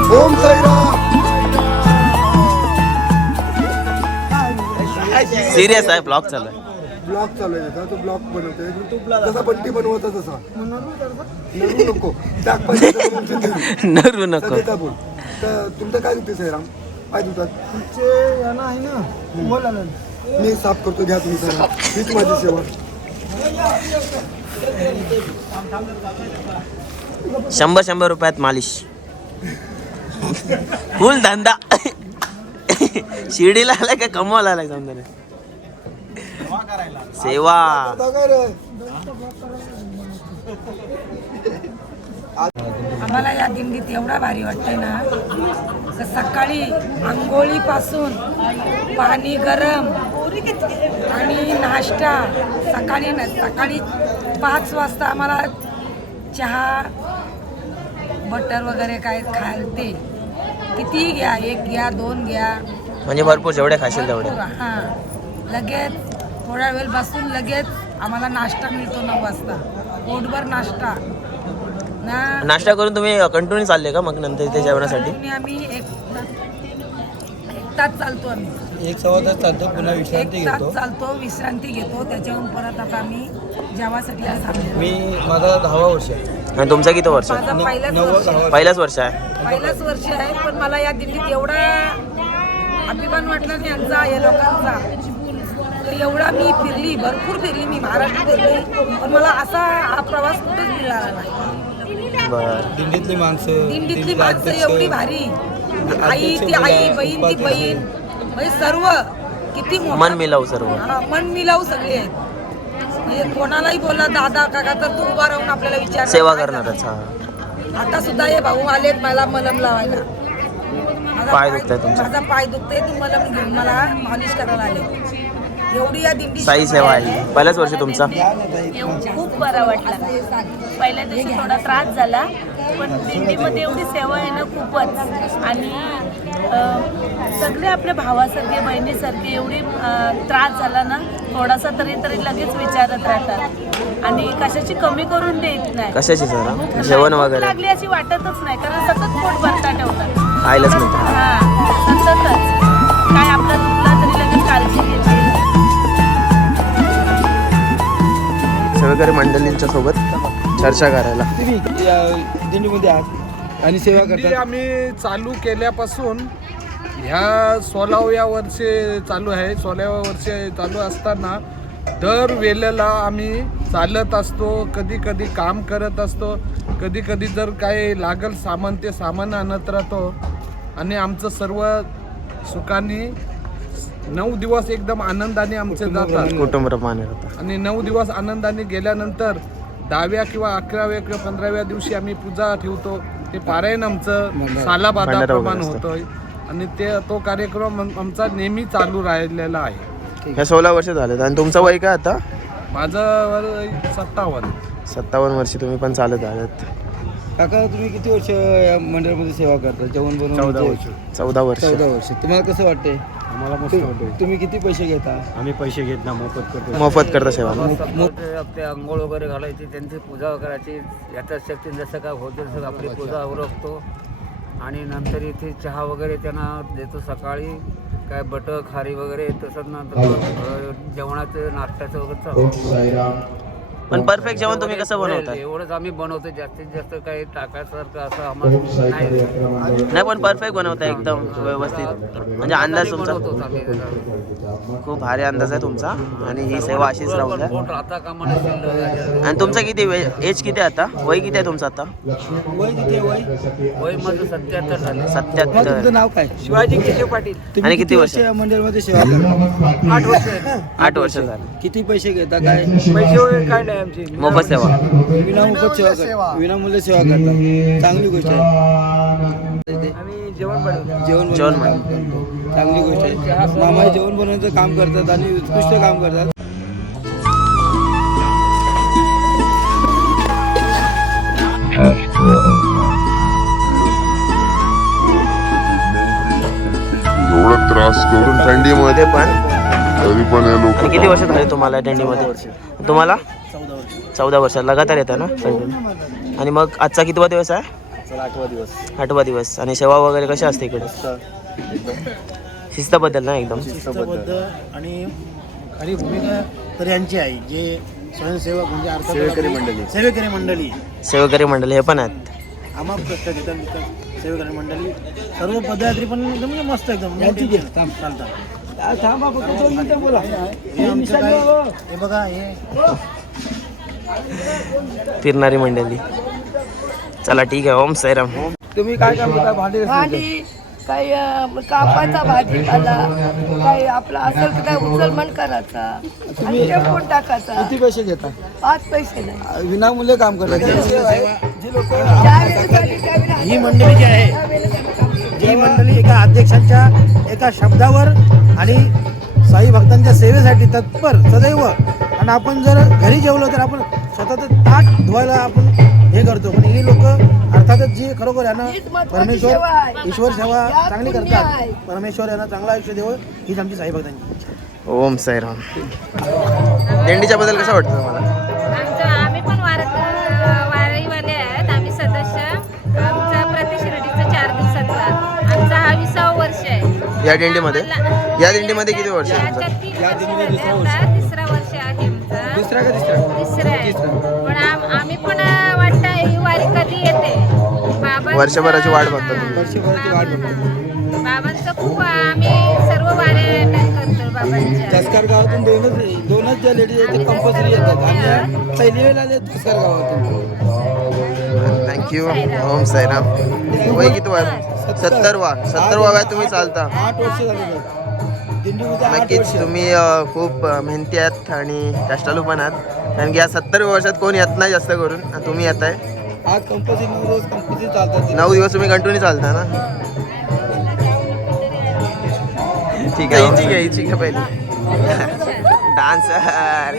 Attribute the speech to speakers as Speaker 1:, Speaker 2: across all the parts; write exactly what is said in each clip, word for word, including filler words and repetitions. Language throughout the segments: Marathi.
Speaker 1: ओम साईराम.
Speaker 2: सिरियस आहे, ब्लॉग चालू आहे.
Speaker 1: ब्लॉग चालू आहे त्याचा, तो ब्लॉग बनवतोय जसा बंटी बनवता तसा. नरू नको टाक पाहिजे
Speaker 2: नरू नको.
Speaker 1: सध्या बोल. तर तुमचं काय दुखते साईराम? काय दुखतात तुमचे? यानं आहे ना बोला ना, मी साफ करतो, घ्या तुम्ही साईराम. हीच माझी सेवा.
Speaker 2: शंभर शंभर रुपयात मालिश. फुल धंदा. शिर्डीला आलाय का कमवायला आलाय समजा? सेवा.
Speaker 3: आम्हाला या दिंडीत एवढा भारी वाटतंय ना, तर सकाळी आंघोळीपासून पाणी गरम आणि नाश्ता, सकाळी ना सकाळी पाच वाजता आम्हाला चहा बटर वगैरे काय खालते, कितीही घ्या, एक घ्या दोन घ्या,
Speaker 2: म्हणजे भरपूर जेवढे खाशील तेवढे.
Speaker 3: हां लगेच थोडा वेळ बसून लगेच आम्हाला नाश्ता मिळतो नऊ वाजता, पोटभर नाश्ता ना.
Speaker 2: नाश्ता करून तुम्ही कंटिन्यू चालले का मग नंतर इथे जेवणासाठी?
Speaker 3: आम्ही एक एक तास चालतो, आम्ही
Speaker 4: एक सव्वा तास चालतो, पुन्हा
Speaker 3: एक
Speaker 4: विश्रांती
Speaker 3: तास
Speaker 4: घेतो.
Speaker 3: चालतो, विश्रांती घेतो, त्याच्याहून परत आता आम्ही जेवासाठी थांबलो.
Speaker 4: मी माझा दहावा वर्ष आहे.
Speaker 2: आणि तुमचं किती वर्ष?
Speaker 3: माझा पहिलाच
Speaker 4: नव्वद
Speaker 3: वर्ष आहे.
Speaker 4: दहावा.
Speaker 2: पहिलाच वर्ष आहे.
Speaker 3: पहिलाच वर्ष आहे, पण मला या दिल्लीत एवढा अभिमान वाटला नाही यांचा, या लोकांचा. तर एवढा मी फिरली, भरपूर फिरली, मी महाराष्ट्र फिरली, पण मला असा हा प्रवास कुठेच मिळाला नाही.
Speaker 2: बरं.
Speaker 4: दिंडीतली माणसं,
Speaker 3: दिंडीतली माणसं एवढी भारी, आई ती आई, बहीण ती बहीण, म्हणजे सर्व किती मोठं-
Speaker 2: मन मिलावू सर्व.
Speaker 3: हा, मन मिलावू सगळे आहेत. म्हणजे कोणालाही बोला दादा काका तर तू उभा राहून आपल्याला विचार
Speaker 2: सेवा करणारच. हा.
Speaker 3: आता सुद्धा हे भाऊ आलेत मला मलम लावायला. माझा
Speaker 2: पाय दुखताय तुमचा?
Speaker 3: माझा पाय दुखतोय, तू मलम घेऊन मला मालिश करायला आले. एवढी या दिंडी
Speaker 2: साई सेवा आहे. पहिलाच वर्ष तुमचा?
Speaker 5: येऊन खूप बरा वाटला. पहिल्या दिवशी थोडा त्रास झाला, पण दिंडीमध्ये एवढी सेवा आहे ना खूपच. आणि अ, सगळे आपल्या भावासारखे बहिणीसारखे, एवढी अ, त्रास झाला ना थोडासा तरी तरी लगेच विचारत राहतात आणि कशाची कमी करून देत नाही.
Speaker 2: कशाची जरा जेवण
Speaker 5: भूक
Speaker 2: वगैरे
Speaker 5: लागली अशी वाटतच नाही, कारण सतत पोट भरता ठेवतात.
Speaker 2: आईलाच म्हणतात.
Speaker 5: हा सततच काय आपला दुखला तरी लगेच काळजी घेते.
Speaker 2: सेवेकरी मंडळींच्या सोबत चर्चा करायला.
Speaker 4: तुम्ही या दिंडीमध्ये आहात आणि सेवा
Speaker 6: दिंडी
Speaker 4: करतात.
Speaker 6: आम्ही चालू केल्यापासून ह्या सोळाव्या वर्षे चालू आहे. सोळाव्या वर्षे चालू असताना दर वेळेला आम्ही चालत असतो, कधी कधी काम करत असतो, कधी कधी जर काय लागल सामान ते सामान आणत राहतो. आणि आमचं सर्व सुखाने नऊ दिवस एकदम आनंदाने आमचे जातात.
Speaker 2: कुटुंब प्रमाणे होता.
Speaker 6: आणि नऊ दिवस आनंदाने गेल्यानंतर दहाव्या किंवा अकराव्या किंवा पंधराव्या दिवशी आम्ही पूजा ठेवतो. ते पारायण आमचं सालाबादाप्रमाणे होतं आणि ते तो कार्यक्रम आम- आमचा नेहमी चालू राहिलेला आहे.
Speaker 2: ह्या सोळा वर्ष झालेत. आणि तुमचं वय काय आता?
Speaker 6: माझं वय सत्तावन्न.
Speaker 2: सत्तावन्न वर्ष तुम्ही पण चालत आहात.
Speaker 4: काका तुम्ही किती वर्ष या मंडळामध्ये सेवा करता? जेवण बनवून
Speaker 6: चौदा वर्ष.
Speaker 2: चौदा वर्ष.
Speaker 4: चौदा वर्ष. तुम्हाला कसं वाटतंय?
Speaker 7: आम्हाला मस्त
Speaker 4: तु-
Speaker 7: वाटते.
Speaker 4: तुम्ही किती पैसे घेता?
Speaker 7: आम्ही पैसे घेत ना, मोफत करतो.
Speaker 2: मोफत करता सेवा.
Speaker 8: ते आंघोळ वगैरे घालायची, त्यांची पूजा करायची, याच्या शक्ती जसं काय होतं तसं आपली पूजा उरकतो. आणि नंतर इथे चहा वगैरे त्यांना देतो सकाळी, काय बटर खारी वगैरे, तसंच नंतर जेवणाचं नाश्त्याचं वगैरे चालू.
Speaker 2: पण परफेक्ट जेवण तुम्ही कसं बनवताय?
Speaker 8: एवढंच आम्ही बनवतो, जास्तीत जास्त काही टाकायसारखं असं आम्हाला नाही.
Speaker 2: नाही पण परफेक्ट बनवताय एकदम व्यवस्थित. म्हणजे अंदाज तुमचा
Speaker 8: बनवतोच आम्ही.
Speaker 2: खूप भारी अंदाज आहे तुमचा. आणि ही सेवा अशीच राहू द्या.
Speaker 8: पोट राहता का म्हणा शिल्लक.
Speaker 2: आणि तुमचं किती एज किती आहे आता? वय किती आहे तुमचं आता?
Speaker 4: वय किती वय?
Speaker 8: वय माझं सत्याहत्तर झालं.
Speaker 4: मग
Speaker 2: सत्याहत्तर.
Speaker 4: तुमचं नाव काय?
Speaker 8: शिवाजी केशव पाटील.
Speaker 4: तुम्ही
Speaker 2: आणि किती वर्ष?
Speaker 4: या मंडळामध्ये सेवा करता?
Speaker 8: आठ वर्ष
Speaker 2: आठ वर्ष झाले.
Speaker 4: किती पैसे घेता? काय
Speaker 8: पैसे वगैरे काय नाही आमचे.
Speaker 2: मोफत सेवा.
Speaker 4: विनामोफत सेवा करता, विनामूल्य सेवा करता. चांगली गोष्ट आहे.
Speaker 8: आम्ही जेवण बनवतो.
Speaker 4: जेवण
Speaker 2: जेवण
Speaker 4: बनवतात. चांगली गोष्ट आहे. मामा हे जेवण बनवण्याचं काम करतात आणि उत्कृष्ट काम करतात.
Speaker 9: एवढा त्रास करून थंडीमध्ये
Speaker 2: पण
Speaker 9: तरी पण हे लोक
Speaker 2: किती वर्ष झाले तुम्हाला दिंडीमध्ये? तुम्हाला चौदा वर्ष लगातार येतं ना कंटिन्यू. आणि मग आजचा कितवा दिवस आहे?
Speaker 4: चला आठवा दिवस
Speaker 2: आठवा दिवस. आणि सेवा वगैरे कशा असते इकडे?
Speaker 4: एकदम
Speaker 2: शिस्तबद्दल ना एकदम.
Speaker 4: शिस्तबद्ध
Speaker 10: आणि खरी भूमिका तर यांची आहे जे स्वयंसेवक म्हणजे अर्थात
Speaker 4: सेवेकरी मंडळी.
Speaker 10: सेवेकरी मंडळी
Speaker 2: सेवेकरी मंडळ हे पण आहेत.
Speaker 10: आम्हाला कष्ट घेतात घेतात सेवेकरी मंडळी सर्व पदयात्री पण एकदम म्हणजे मस्त एकदम चालतात. हे आमचं काय हे बघा हे
Speaker 2: फिरणारी मंडळी. चला ठीक आहे. ओम साईराम.
Speaker 1: तुम्ही काय काम करता? भांडी घासण्याचं?
Speaker 3: भांडी काही अं, कापायचा भाजीपाला काही आपला असेल तर काय उचलमन करायचा आणि टेम्पोत टाकायचा.
Speaker 1: किती पैसे घेता?
Speaker 3: पाच पैसे नाही.
Speaker 1: विनामूल्य काम करतात जी लोक
Speaker 3: ज्या वेळेस आली त्यावेळेला
Speaker 10: ही मंडळी जी आहे जी मंडळी एका अध्यक्षांच्या एका शब्दावर आणि साई भक्तांच्या सेवेसाठी तत्पर सदैव. आणि आपण जर घरी जेवलो तर आपण स्वतःचं ताट धुवायला आपण हे करतो, पण ही लोक अर्थातच जी खरोखर यांना
Speaker 3: हीच महत्त्वाची
Speaker 10: परमेश्वर
Speaker 3: सेवा आहे.
Speaker 10: ईश्वर सेवा
Speaker 3: या
Speaker 10: चांगली
Speaker 3: पुण्य
Speaker 10: करतात.
Speaker 3: आहे.
Speaker 10: परमेश्वर यांना चांगलं आयुष्य देव हीच आमची साई भक्तांची इच्छा आहे.
Speaker 2: ओम साईराम. दिंडीच्या बद्दल कसं वाटतं तुम्हाला?
Speaker 5: आमचं आम्ही पण वार वारीवाले आहेत. आम्ही सदस्य. आमचा प्रति शिर्डीचा चार दिवसाचा आमचा हा विसावा वर्ष आहे
Speaker 2: या दिंडीमध्ये. या दिंडीमध्ये किती वर्ष आहे तुमचं?
Speaker 5: याच्यात तीन वर्ष झाले. आता तिसरा वर्ष आहे आमचा.
Speaker 1: दुसरा का तिसरा?
Speaker 5: तिसरं आहे. पण आम- आम्ही पण वाटतं ही वारी कधी येते. बाबांचं-
Speaker 2: वर्षभराची वाट बघता तुम्ही.
Speaker 1: वर्षभराची वाट बघता.
Speaker 5: बाबांचं खूप आम्ही सर्व वारे अटेंड करतो बाबांच्या.
Speaker 1: तस्कर गावातून दोनच दोनच ज्या लेडीज आहेत ते कंपल्सरी येतात आणि पहिली वेळ आले तस्कर गावातून.
Speaker 2: थँक्यू. ओम साईराम. वय किती वय? सत्तरवा. सत्तरवा वयात तुम्ही चालता.
Speaker 1: आठ वर्ष झाले बघ. दिंडीमध्ये आठ
Speaker 2: नक्कीच
Speaker 1: वर्ष.
Speaker 2: तुम्ही अ, खूप अ, मेहनती आहात आणि कष्टाळू पण आहात. कारण की या सत्तर वर्षात कोण येत नाही जास्त करून. आणि तुम्ही येत आहे.
Speaker 1: आज कंपल्सरी नऊ रोज कंपल्सरी चालतात.
Speaker 2: नऊ दिवस तुम्ही कंटिन्यू चालता ना? ठीक आहे. हिची घ्या हिची घ्या पहिली. डान्सर.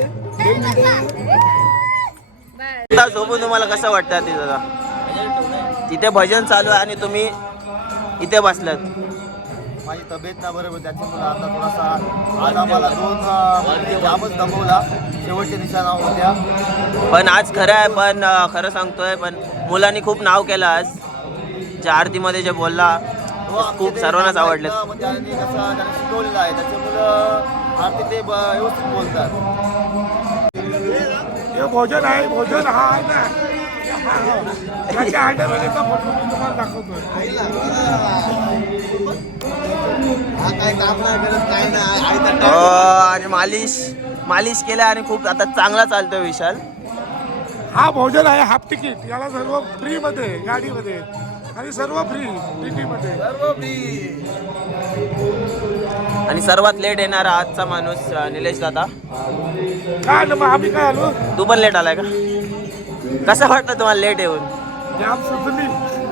Speaker 2: झोपून तुम्हाला कसं वाटतं तिथं? तिथे भजन चालू आहे आणि तुम्ही इथे बसलात.
Speaker 4: माझी तब्येत ना बरोबर त्याच्यामुळे आता थोडासा आज आम्हाला दोन जामच दमवला. शेवटच्या निशाणा होत्या.
Speaker 2: पण आज खरं आहे. पण अ, खरं सांगतोय पण मुलांनी खूप नाव केलं आज. ज्या आरतीमध्ये जे बोलला खूप सर्वांनाच आवडले.
Speaker 4: म्हणजे त्यांनी कसं त्यांनी शिकवलेलं आहे त्याच्यामुळं आरती ते ब- व्यवस्थित बोलतात.
Speaker 6: हे भोजन आहे. भोजन हा आहे ना त्याच्या आठवड्याचा फोटो मी तुम्हाला दाखवतोय.
Speaker 2: अ, आणि मालिश मालिश केल्या आणि खूप आता चांगला चालतोय विशाल.
Speaker 6: हा भोजन आहे हाफ तिकीट. याला सर्व फ्री मध्ये गाडीमध्ये आणि सर्व फ्री दिंडीमध्ये.
Speaker 2: आणि सर्वात लेट येणारा आजचा माणूस अ, निलेश दादा.
Speaker 6: काय ना मग आम्ही काय आलो
Speaker 2: तू पण लेट आलाय का? कसं वाटतं तुम्हाला लेट येऊन?
Speaker 6: जाम सुचली.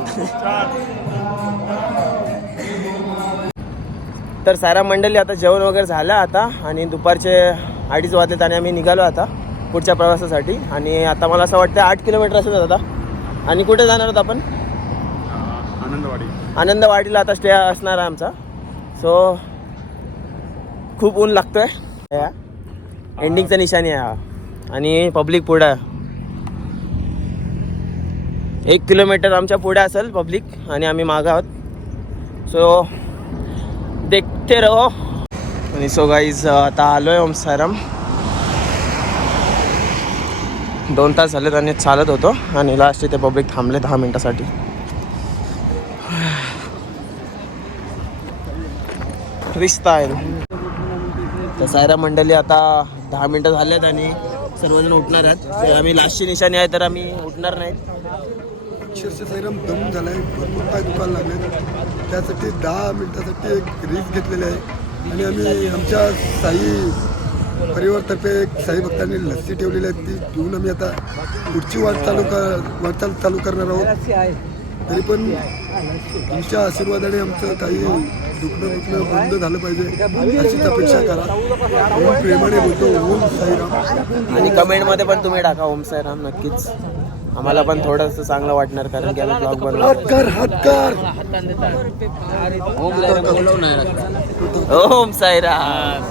Speaker 2: तर सारा मंडळी आता जेवण वगैरे झालं आता आणि दुपारचे अडीच वाजलेत आणि आम्ही निघालो आता पुढच्या प्रवासासाठी. आणि आता मला असं वाटतं आठ किलोमीटर असेल आता. आणि कुठे जाणार आहोत आपण?
Speaker 6: आनंदवाडी.
Speaker 2: आनंदवाडीला आता स्टे असणार आहे आमचा. सो खूप ऊन लागतोय. या एंडिंगचा निशाणी आहे हा. आणि पब्लिक पुढं आहे. एक किलोमीटर आमच्या पुढे असेल पब्लिक आणि आम्ही मागं आहोत. सो देखते रहो. आणि सो गाईज आता आलो आहे ओम साईराम. दोन तास झालेत आणि चालत होतो आणि लास्ट इथे पब्लिक थांबले दहा मिनटासाठी. रिश्ता आहे. तर सायरा मंडळी आता दहा मिनटं झालेत आणि सर्वजण उठणार आहेत. तर आम्ही लास्टची निशाणी आहे तर आम्ही उठणार नाहीत.
Speaker 1: अक्षरशः सैराम दम झालाय. भरपूर पाय दुखायला लागले. त्यासाठी दहा मिनिटासाठी एक रिस्क घेतलेली आहे आणि आम्ही आमच्या साई परिवारतर्फे एक साई भक्तांनी लस्सी ठेवलेली आहे. ती घेऊन आम्ही आता पुढची वाट चालू कर वाटचाल चालू करणार आहोत. तरी पण तुमच्या आशीर्वादाने आमचं काही दुखणं दुखणं बंद झालं पाहिजे अशीच अपेक्षा करा. ओम प्रेमाने बोलतो ओम साईराम.
Speaker 2: आणि कमेंटमध्ये पण तुम्ही टाका ओम साईराम नक्कीच. आम्हाला पण थोडंसं चांगलं वाटणार कारण की आम्ही ब्लॉग बनवतो.
Speaker 1: हातकार हातकार
Speaker 2: ओम साईराम.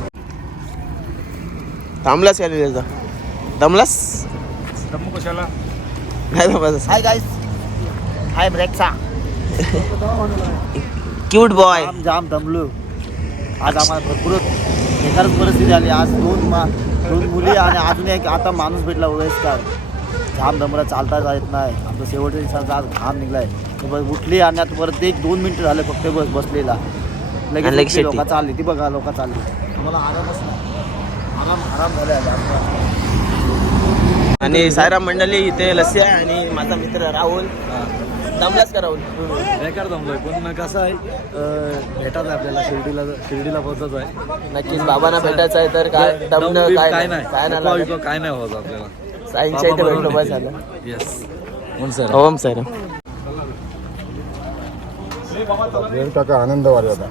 Speaker 2: थांबलास का निलेशदा? दमलास?
Speaker 6: दमू कशाला?
Speaker 2: काय दमलास?
Speaker 4: Hi guys.
Speaker 2: हाय ब्रेकचा क्यूट बॉय.
Speaker 4: जाम जाम दमलो आज. आम्हाला भरपूर बेकारच परिस्थिती आली आज. दोन मा दोन मुली आणि अजून एक आता माणूस भेटला वयस्कर. जाम दमला, चालता येत नाही. आमचं शेवटच्या दिवसाचा आज घाम निघलाय. बस उठली आणि आता परत एक दोन मिनिटं झाले फक्त बस बसलेला. लगेच लोक चालली ती बघा, लोक चालली. तुम्हाला आरामच नाही, आराम आराम झाला.
Speaker 2: आणि सायराम मंडळी इथे लस्सी आहे आणि माझा मित्र राहुल. दमलाच का राहुल?
Speaker 7: बेकार जमलोय पण कसं आहे भेटायचं आहे आपल्याला. शिर्डीला शिर्डीला पोहोचायचं आहे.
Speaker 2: नक्कीच बाबांना भेटायचं आहे तर काय दमणं काय
Speaker 7: काय नाही
Speaker 2: काय नाही
Speaker 7: थकवा
Speaker 2: लागत.
Speaker 7: बिकवा काय नाही होत आपल्याला.
Speaker 2: साईंच्या इथे भेटलो बस झालं.
Speaker 7: येस म्हणून सर
Speaker 2: ओम सर.
Speaker 1: काका आनंद वाले होता.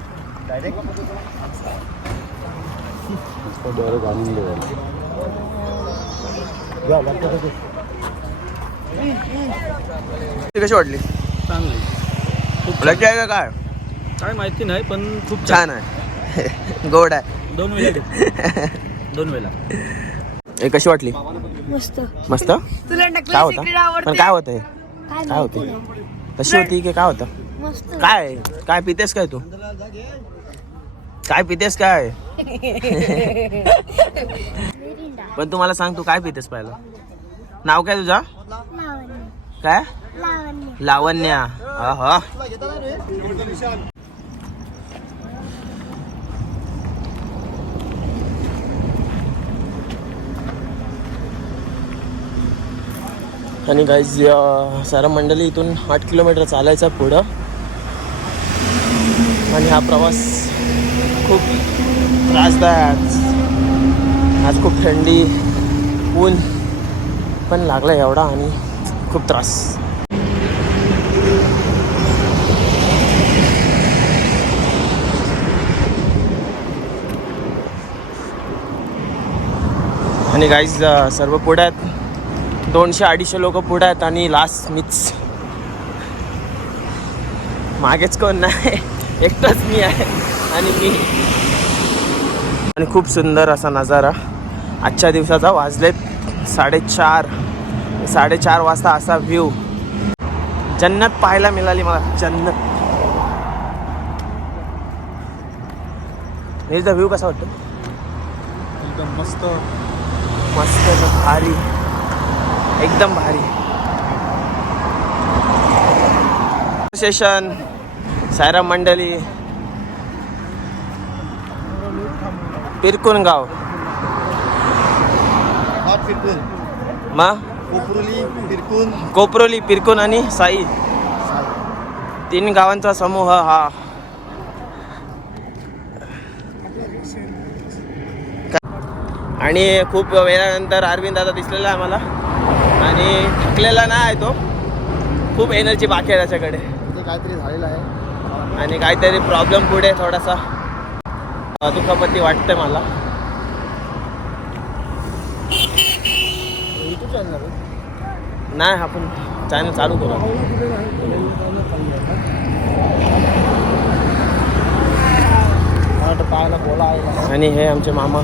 Speaker 1: आनंद
Speaker 2: कशी वाटली?
Speaker 7: चांगली.
Speaker 2: लकी आहे का काय?
Speaker 7: काय माहिती नाही पण खूप
Speaker 2: छान आहे. गोड आहे.
Speaker 7: दोन वेळा दोन वेळा
Speaker 2: हे कशी वाटली?
Speaker 3: मस्त.
Speaker 2: मस्त. काय होतं पण काय होतं? काय होते? कशी होती की काय होतं? काय काय पितेस काय तू? काय पितेस काय? पण तू मला सांग, तू काय पितेस पहिलं? नाव काय तुझा? काय? लावण्या. हा. आणि गाईज सारा मंडळी इथून आठ किलोमीटर चालायचा पुढं. आणि हा प्रवास खूप त्रासदायक आज. आज खूप थंडी, ऊन पण लागला एवढा आणि खूप त्रास. आणि गाईज सर्व पुढे आहेत. दोनशे अडीचशे लोक पुढे आहेत आणि लास्ट मीच. मागेच कोण नाही, एकटाच मी आहे आणि मी. आणि खूप सुंदर असा नजारा आजच्या दिवसाचा. वाजलेत साडेचार. साडेचार वाजता असा व्ह्यू, जन्नत पाहायला मिळाली मला. जन्नत. हेचा व्ह्यू कसा वाटतो?
Speaker 6: एकदम मस्त
Speaker 2: मस्त, भारी, एकदम भारी. स्टेशन सायराम मंडळी पिरकुन गाव. मा
Speaker 4: कोपरोली, पिरकुन,
Speaker 2: कोपरोली, पिरकुन आणि साई, तीन गावांचा समूह हा. आणि खूप वेळानंतर अरविंद दादा दिसलेला आहे मला आणि थकलेला नाही आहे तो. खूप एनर्जी बाकी आहे त्याच्याकडे.
Speaker 4: काहीतरी झालेलं आहे
Speaker 2: आणि काहीतरी प्रॉब्लेम पुढे थोडासा दुखापती वाटते मला. नाही, आपण चॅनल चालू करू. पाहायला बोला आहे. आणि हे आमचे मामा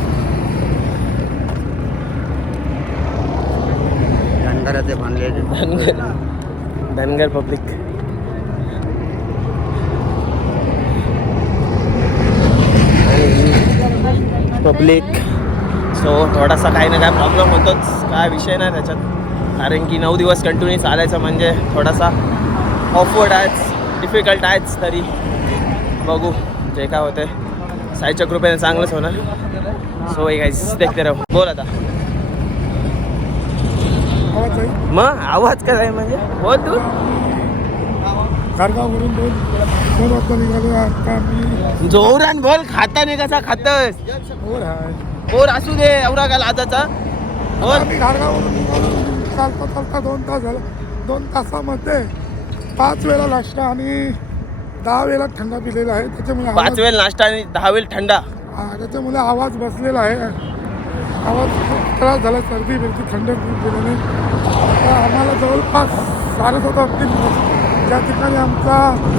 Speaker 4: धनगराचे बनले.
Speaker 2: धनगर धनगर पब्लिक. पब्लिक सो थोडासा काही ना काय प्रॉब्लेम होतोच. काय विषय नाही त्याच्यात, कारण की नऊ दिवस कंटिन्यू चालायचं म्हणजे थोडासा ऑफवर्ड आहेच, डिफिकल्ट आहेच. तरी बघू जे काय होते, साईच्या कृपेने चांगलंच होणार. सो हे गाईस देखते राहू. बोल आता. मग आवाज कसा आहे म्हणजे? बोल तू.
Speaker 1: गारगाववरून दोन दोन वाजता निघालो. आता मी
Speaker 2: जोरान बोल. खाता नाही कसा खातस?
Speaker 1: वर आहे.
Speaker 2: बोर असू दे, एवढा का लाजाचा बोल.
Speaker 1: आम्ही गारगाववरून निघालो. चालता चालता दोन तास झालं. दोन तासामध्ये पाच वेळा नाश्ता आणि दहा वेळा थंडा पिलेला आहे. त्याच्यामुळे
Speaker 2: पाच
Speaker 1: आवाज
Speaker 2: वेळ नाश्ता आणि दहा वेळ थंडा.
Speaker 1: हा, त्याच्यामुळे आवाज बसलेला आहे. आवाज खूप त्रास झाला. सर्दी बिर्दी थंड पिल्याने. आता आम्हाला जवळपास साडेसात वाजतील. ज्या ठिकाणी आमचा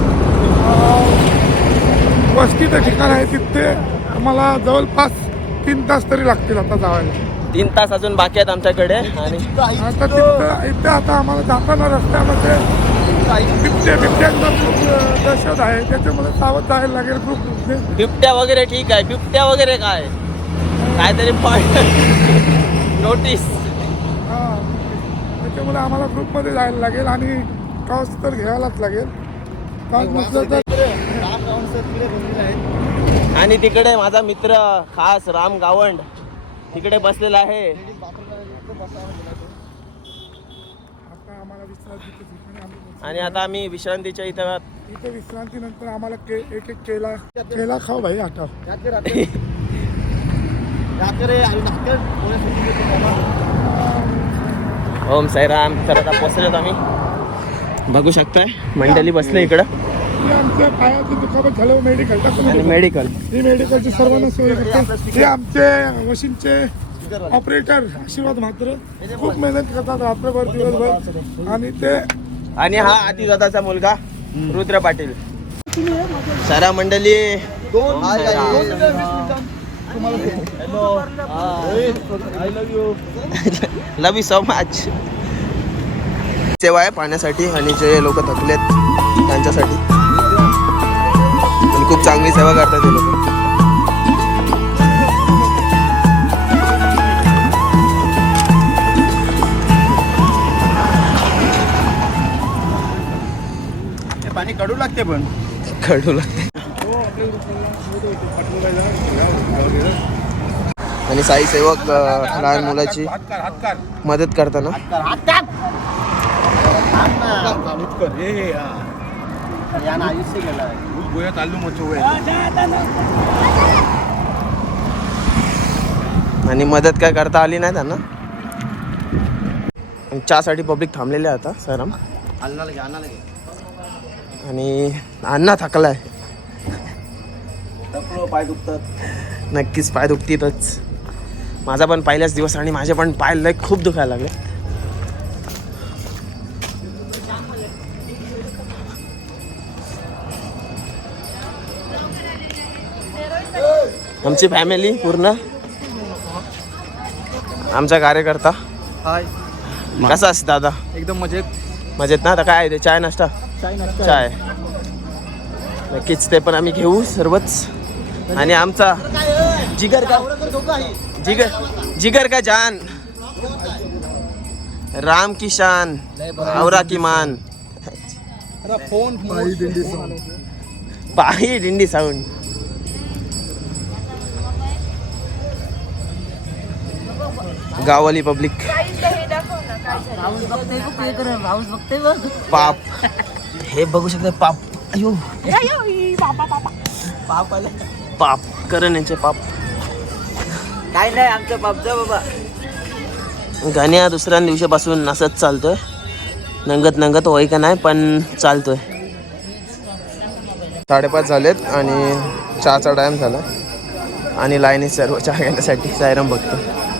Speaker 1: वस्तीचं ठिकाण आहे तिथे आम्हाला जवळपास तीन तास तरी लागतील आता जायला.
Speaker 2: तीन तास अजून बाकी आहेत आमच्याकडे. आणि
Speaker 1: आता तिथं इथे आता आम्हाला जाताना रस्त्यामध्ये
Speaker 6: बिबट्या बिबट्यांचा खूप दहशत आहे, त्याच्यामुळे सावध जायला लागेल खूप.
Speaker 2: बिबट्या वगैरे ठीक आहे, बिबट्या वगैरे काय काहीतरी पॉईंट नोटीस.
Speaker 6: हां, त्याच्यामुळे आम्हाला ग्रुपमध्ये जायला लागेल आणि टॉस तर घ्यायलाच लागेल. टॉस नसलं तर
Speaker 2: आणि तिकडे माझा मित्र खास राम गावंड तिकडे बसलेला आहे.
Speaker 6: आता आम्हाला विश्रांतीच्या ठिकाणी आम्ही बसलो.
Speaker 2: आणि आता आम्ही विश्रांतीच्या इथं
Speaker 6: इथे विश्रांतीनंतर आम्हाला के एक एक केला केला खाऊ भाई आता.
Speaker 2: ओम साईराम. तर आता पोचलेत आम्ही, बघू शकताय मंडळी बसले इकडं.
Speaker 6: हे आमच्या पायाची दुखापत झालं मेडिकल
Speaker 2: आणि मेडिकल
Speaker 6: ही मेडिकलची सर्वांना सोय करतात. हे आमचे मशीनचे ऑपरेटर आशीर्वाद मात्र खूप मेहनत करतात रात्रभर दिवसभर. आणि ते
Speaker 2: आणि हा अतिदादाचा मुलगा रुद्र पाटील. सारा मंडळी लव यू सो मच. सेवा आहे पाण्यासाठी आणि जे लोक थकलेत त्यांच्यासाठी, आणि खूप चांगली सेवा करतात ते लोक.
Speaker 4: पाणी कडू लागते पण
Speaker 2: कडू लागते. आणि साई सेवक अ, लहान मुलाची मदत करताना आणि मदत काय करता आली नाही त्यांना. चहासाठी पब्लिक थांबलेले आहे आता सराम. आणि अण्णा थकलाय,
Speaker 4: पाय दुखतात.
Speaker 2: नक्कीच पाय दुखतीतच. माझा पण पहिलाच दिवस आणि माझे पण पाय लय खूप दुखायला लागले. आमची फॅमिली पूर्ण, आमचा कार्यकर्ता.
Speaker 4: हाय,
Speaker 2: कसा असतं दादा?
Speaker 4: एकदम मजेत.
Speaker 2: मजेत ना. आता काय आहे ते चाय नाश्ता? चाय नक्कीच, ते पण आम्ही घेऊ सर्वच. आणि आमचा जिगर का जिगर जिगर का जान राम की शान औरा की मान
Speaker 1: पायी दिंडी सोडून.
Speaker 2: पायी दिंडी साऊंड. गाववाली पब्लिक. पाप हे बघू शकता. पाप अयो पाप आले. पाप करण यांचे पाप
Speaker 4: काय नाही आमचं बापजा बाबा.
Speaker 2: गाण्या दुसऱ्या दिवशीपासून असंच चालतोय, नंगत नंगत होय का नाही पण चालतोय. साडेपाच झालेत आणि चहाचा टाईम झाला आणि लाईनीत सर्व चहा घेण्यासाठी सायरम बघतो.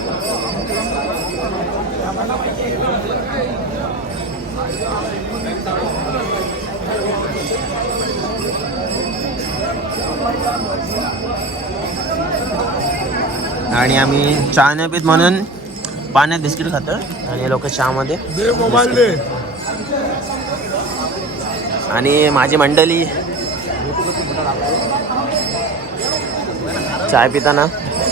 Speaker 2: आणि आम्ही चहा नाही पीत म्हणून पाण्यात बिस्किट खातो आणि लोक चहामध्ये.
Speaker 1: दे मोबाईल दे.
Speaker 2: आणि माझी मंडळी चाय पिताना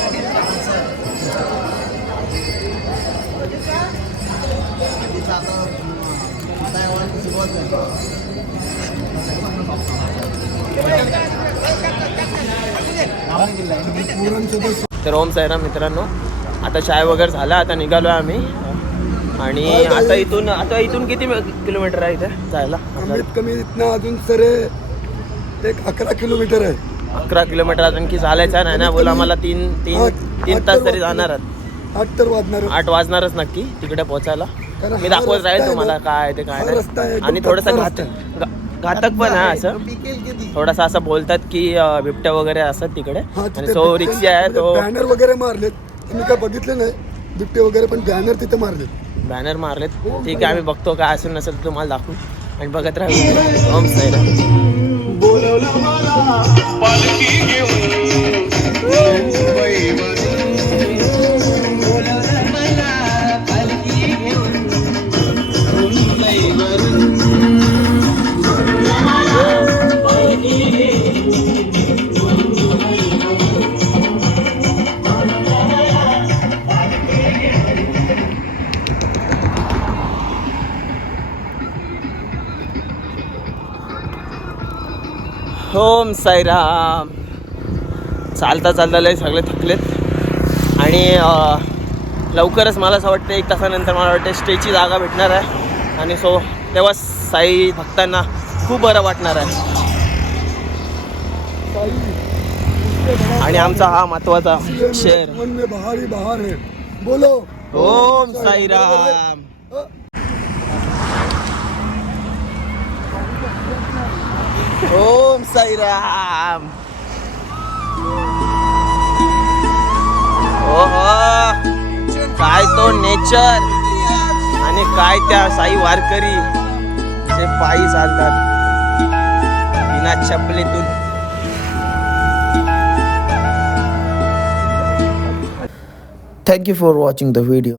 Speaker 2: तर ओम साईराम मित्रांनो, आता चाय वगैरे झाला, आता निघालो आम्ही. आणि आता इथून आता इथून किती किलोमीटर आहे इथे जायला?
Speaker 1: कमीत कमी इथनं अजून सरे एक अकरा किलोमीटर आहे.
Speaker 2: अकरा किलोमीटर अजून की चालायचं नाही ना बोला. मला तीन तीन तीन तास तरी जाणारच.
Speaker 1: आठ तर वाजणार.
Speaker 2: आठ वाजणारच नक्की तिकडे पोहोचायला.
Speaker 1: कारण
Speaker 2: मी
Speaker 1: हा
Speaker 2: दाखवत
Speaker 1: रस्ता
Speaker 2: राहील
Speaker 1: आहे
Speaker 2: तुम्हाला
Speaker 1: ना,
Speaker 2: काय ते काय
Speaker 1: हा रस्ता आहे,
Speaker 2: नाही.
Speaker 1: एकदम
Speaker 2: आणि थोडंसं
Speaker 1: कच्चा
Speaker 2: घातक घा- घातक पण आहे असं. थोडासा असं बोलतात की अं, बिबट्या वगैरे असतात तिकडे.
Speaker 1: हा,
Speaker 2: आणि
Speaker 1: तिथे
Speaker 2: सो रिक्षी आहे तो.
Speaker 1: बॅनर वगैरे मारलेत, तुम्ही काय बघितले नाही बिबटे वगैरे, पण बॅनर तिथे मारलेत.
Speaker 2: बॅनर मारलेत. ठीक आहे, आम्ही बघतो काय असेल नसेल तर तुम्हाला दाखवू आणि बघत राहू. ओम साईराम. ओम साईराम. चालता चालता लय सगळे थकलेत आणि अं, लवकरच मला असं वाटतं एक तासानंतर मला वाटतं स्टेची जागा भेटणार आहे आणि सो तेव्हा साई भक्तांना खूप बरं वाटणार आहे. आणि आमचा हा महत्वाचा शेर.
Speaker 1: मन में बहार ही बहार है. बोलो
Speaker 2: ओम साईराम. ओम साईराम. ओहो, काय तो नेचर आणि काय त्या साई वारकरी जे पायी चालतात बिना चपलीतून. Thank you for watching the video.